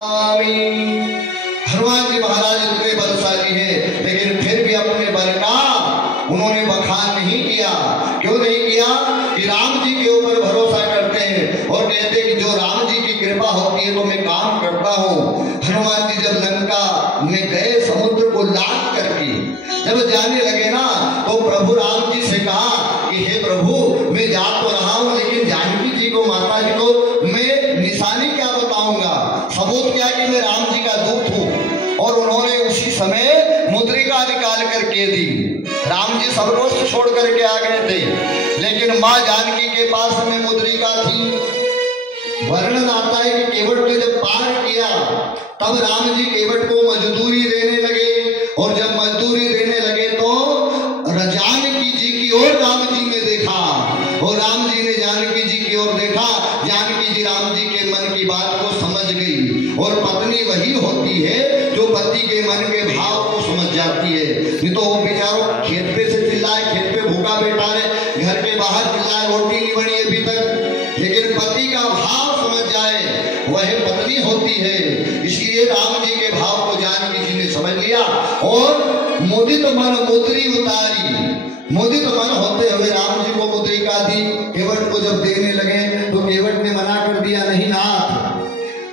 हनुमान जी महाराज इतने बलशाली हैं, लेकिन फिर भी अपने बल का उन्होंने बखान नहीं किया। क्यों नहीं किया? कि राम जी के ऊपर भरोसा करते हैं और कहते कि जो राम जी की कृपा होती है तो मैं काम करता हूँ। हनुमान जी जब लंका में गए, समुद्र को लांघ करके जब जाने लगे ना, तो प्रभु राम जी से कहा कि हे प्रभु, मैं जा तो रहा हूँ, लेकिन जानकी जी को, माता जी को मैं निशानी क्या बताऊंगा? सबूत क्या कि मैं राम जी का दूत हूँ। और उन्होंने उसी समय मुद्रिका निकाल करके दी। राम जी सब रोज छोड़ करके आ गए थे, लेकिन माँ जानकी के पास में मुद्रिका थी। वर्णन आता है कि केवट ने जब पार किया तब राम जी केवट को मजदूरी देने लगे, और जब मजदूरी देने लगे तो जानकी जी की ओर राम जी ने देखा, और राम जी ने जानकी जी की ओर देखा। जानकी जी राम जी के मन की बात को समझ गई, और पत्नी वही होती है जो पति के मन के भाव को समझ जाती है। नहीं तो वो बेचारों खेत पे से चिल्लाए, खेत पे भूखा बैठा है, घर के बाहर चिल्लाए, रोटी नहीं बनी अभी तक, लेकिन पति का भाव समझ जाए वह पत्नी होती है। इसलिए राम जी के भाव को जानकी जी ने समझ लिया और मुदित मन मुद्री उतारी। मुदित मन होते हुए राम जी को मुद्रिका दी। केवट को जब देने लगे तो केवट ने मना कर दिया, नहीं नाथ,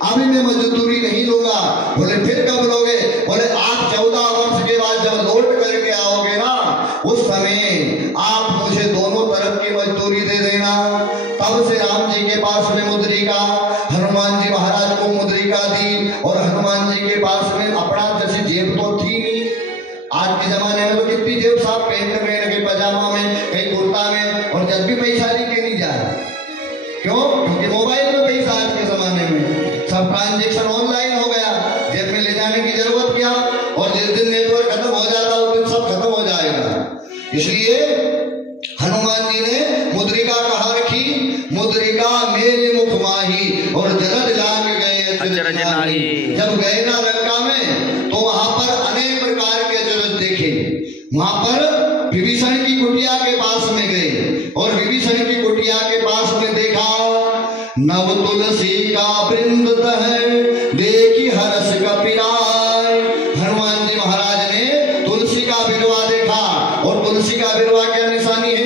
अभी मैं मजदूरी नहीं लूंगा। बोले फिर कब लोगे? बोले आप 14 वर्ष के बाद जब लौट करके आओगे ना, उस समय आप मुझे दोनों तरफ की मजदूरी दे देना। तब से राम जी के पास में मुद्रिका, हनुमान जी महाराज को मुद्रिका दी, और हनुमान जी के पास में अपना जैसी जेब तो थी नहीं। आज के जमाने में तो कितनी जेब साहब, पैंट में, कहीं पजामा में, कहीं कुर्ता में, और जब भी पैसा लेके नहीं जाए। क्यों? क्योंकि मोबाइल में पैसा आज के जमाने में सब ट्रांजेक्शन ऑनलाइन हो गया, जेब में ले जाने की जरूरत क्या। और जिस दिन नेटवर्क खत्म हो जाता उस दिन सब खत्म हो जाएगा। इसलिए हनुमान जी ने मुद्रिका कहाँ रखी? मुद्रिका मेल मुख माही और जलद जांग गए अचरज नाही। जब गए ना लंका में तो वहां पर अनेक प्रकार के अचरज देखे। वहां पर विभीषण की कुटिया के पास में गए, और विभीषण की कुटिया के पास में देखा नव तुलसी का वृंद है, देखी हर्ष कपिराय। हनुमान जी महाराज ने तुलसी का बिरवा देखा, और तुलसी का बिरवा क्या निशानी है?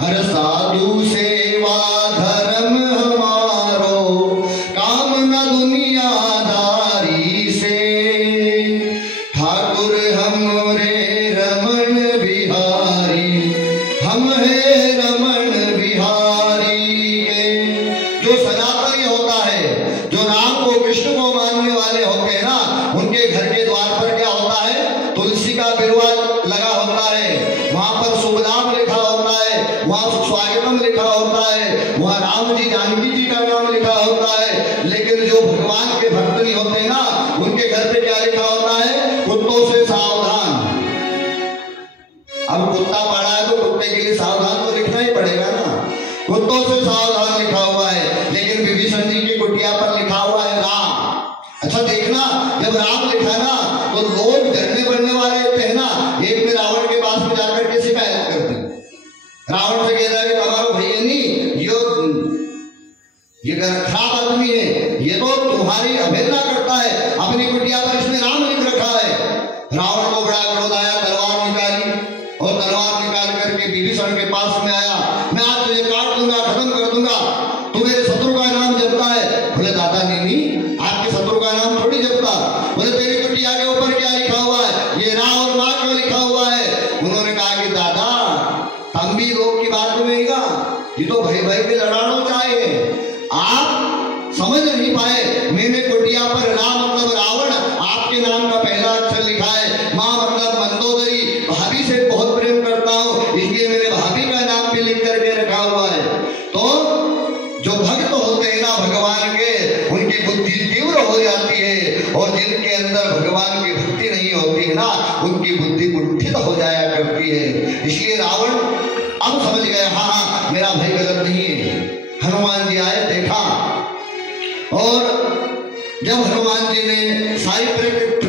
हर साधु सेवा धर्म हमारो, काम न दुनियादारी से। ठाकुर हमरे रमन बिहारी, हम है रमन बिहारी। जो सनातनी होता है, जो राम को कृष्ण को मानने वाले होते हैं ना, उनके घर के द्वार पर क्या होता है? तुलसी का बिरवा लगा होता है। वहां पर शुभ नाम लिखा होता है, वहां स्वागतम लिखा होता है, वहां राम जी जानकी जी का नाम लिखा होता है। लेकिन जो भगवान के भक्त नहीं होते ना, उनके घर पे क्या लिखा होता है? कुत्तों से सावधान। अब कुत्ता पड़ा है तो कुत्ते के लिए सावधान तो लिखना ही पड़ेगा ना। कुत्तों से सावधान लिखा हुआ है, लेकिन विभीषण जी की कुटिया पर लिखा हुआ है राम। अच्छा देखना, जब राम लिखा ना तो लोग डरने बढ़ने वाले थे ना। एक ने रावण के पास में जाकर के शिकायत कर दी। रावण से कहता है कि तुम्हारा भैया नहीं, ये खराब आदमी है, ये तो तुम्हारी अवहेलना करता है, अपनी कुटिया पर इसने राम लिख रखा है। रावण को बड़ा क्रोध आया, तलवार निकाली, और तलवार निकाल करके विभीषण के पास में आया। मैं आज तुझे काट दूंगा, खत्म कर दूंगा, तू मेरे शत्रु का नाम जपता है। बोले दादा नहीं, आपके शत्रु का नाम थोड़ी जपता। बोले तेरी कुटिया के ऊपर क्या लिखा हुआ है? ये राम और माँ क्यों लिखा हुआ है? उन्होंने कहा कि दादा तुम भी लोग की बात सुनेगा, ये तो भाई भाई के लड़ाना चाहे, आप समझ नहीं पाए। मैंने कुटिया पर राम मतलब रावण, आपके नाम का पहला अक्षर लिखा है। माँ मतलब मंदोदरी, भाभी से बहुत प्रेम करता हूँ, इसलिए मैंने भाभी का नाम भी लिख करके रखा हुआ है। तो जो भक्त होते हैं ना भगवान के, उनकी बुद्धि तीव्र हो जाती है, और जिनके अंदर भगवान की भक्ति नहीं होती है ना, उनकी बुद्धि कुंठित हो जाया करती है। इसलिए रावण अब समझ गया, हाँ मेरा भाई गलत नहीं है। हनुमान जी आए, देखा, और जब हनुमान जी ने सारी प्रकृति